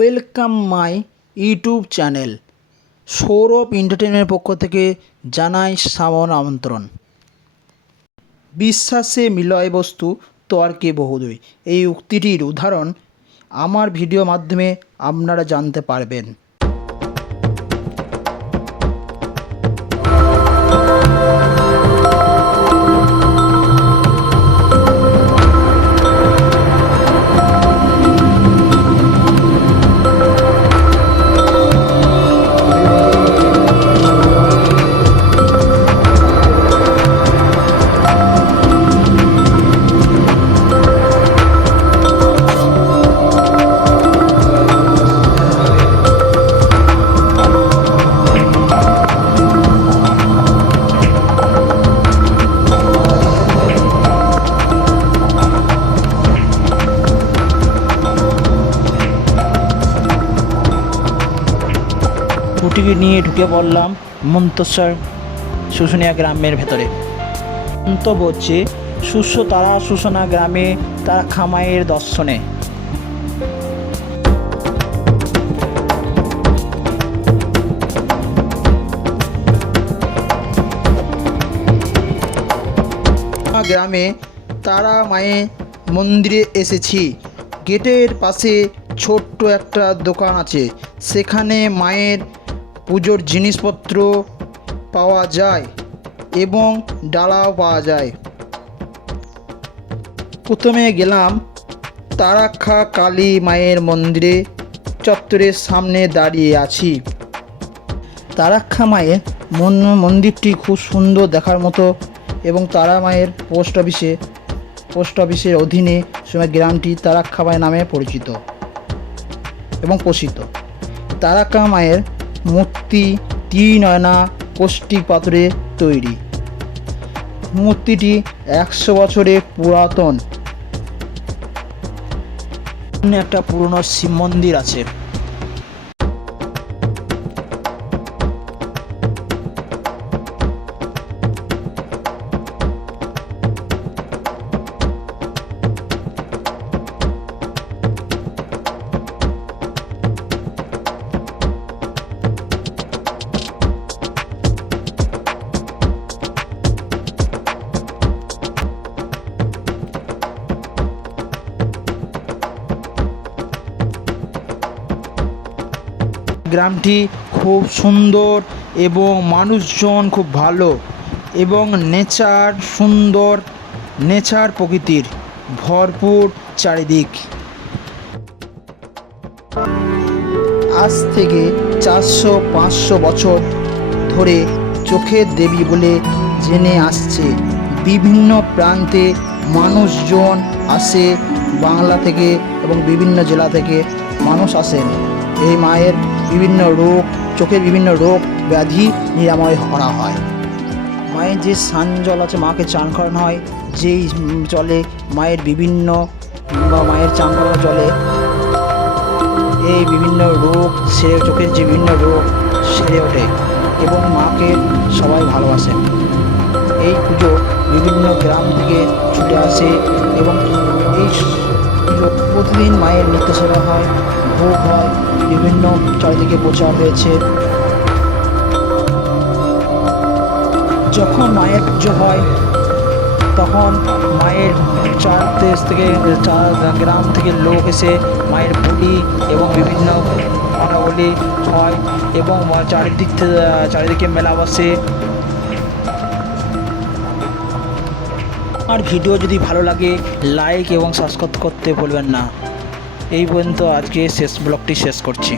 Welcome my YouTube channel. Sourav এন্টারটেনমেন্টের পক্ষ থেকে জানাই সামন আমন্ত্রণ। বিশ্বাসে মিলয় বস্তু তর্কে বহুদূর, এই উক্তিটির উদাহরণ আমার ভিডিও মাধ্যমে আপনারা জানতে পারবেন। স্কুটিকে নিয়ে ঢুকে পড়লাম মন্তসর শুশুনিয়া গ্রামের ভেতরে। মন্তব্য হচ্ছে তারা শুশুনা গ্রামে তারা খামাইয়ের দর্শনে। গ্রামে তারা মায়ের মন্দিরে এসেছি। গেটের পাশে ছোট্ট একটা দোকান আছে, সেখানে মায়ের পুজোর জিনিসপত্র পাওয়া যায় এবং ডালাও পাওয়া যায়। প্রথমে গেলাম তারাক্ষা কালী মায়ের মন্দিরে, চত্বরের সামনে দাঁড়িয়ে আছি। তারাক্ষা মায়ের মন্দিরটি খুব সুন্দর দেখার মতো এবং তারা মায়ের পোস্ট অফিসের অধীনে সময় গ্রামটি তারাক্ষা মায়ের নামে পরিচিত এবং প্রসিদ্ধ। তারাক্ষা মায়ের মূর্তি ত্রিনয়না কষ্টিক পাথরে তৈরি। মূর্তিটি 100 বছরের পুরাতন। একটা পুরনো শিব মন্দির আছে। গ্রামটি খুব সুন্দর এবং মানুষজন খুব ভালো এবং নেচার প্রকৃতির ভরপুর চারিদিক। আজ থেকে 400-500 বছর ধরে চোখের দেবী বলে জেনে আসছে। বিভিন্ন প্রান্তে মানুষজন আসে, বাংলা থেকে এবং বিভিন্ন জেলা থেকে মানুষ আসেন। এই মায়ের বিভিন্ন রোগ, চোখের বিভিন্ন রোগ ব্যাধি নিরাময় করা হয়। মায়ের যে স্নান জল আছে, মাকে চান করানো হয়, যেই জলে মায়ের মায়ের চান করানো জলে এই বিভিন্ন রোগ চোখের যে বিভিন্ন রোগ সেরে ওঠে এবং মাকে সবাই ভালোবাসে। এই পুজো বিভিন্ন গ্রাম থেকে ছুটে আসে এবং এই প্রতিদিন মায়ের নিত্য সেবা হয়, ভোগ হয়, বিভিন্ন চারিদিকে প্রচার হয়েছে। যখন মায়ের পুজো হয় তখন মায়ের গ্রাম থেকে লোক এসে মায়ের বলি এবং বিভিন্ন বলি হয় এবং চারিদিকে মেলা বসে। আর ভিডিও যদি ভালো লাগে লাইক এবং সাবস্ক্রাইব করতে ভুলবেন না। এই পর্যন্ত আজকে ব্লগটি শেষ করছি।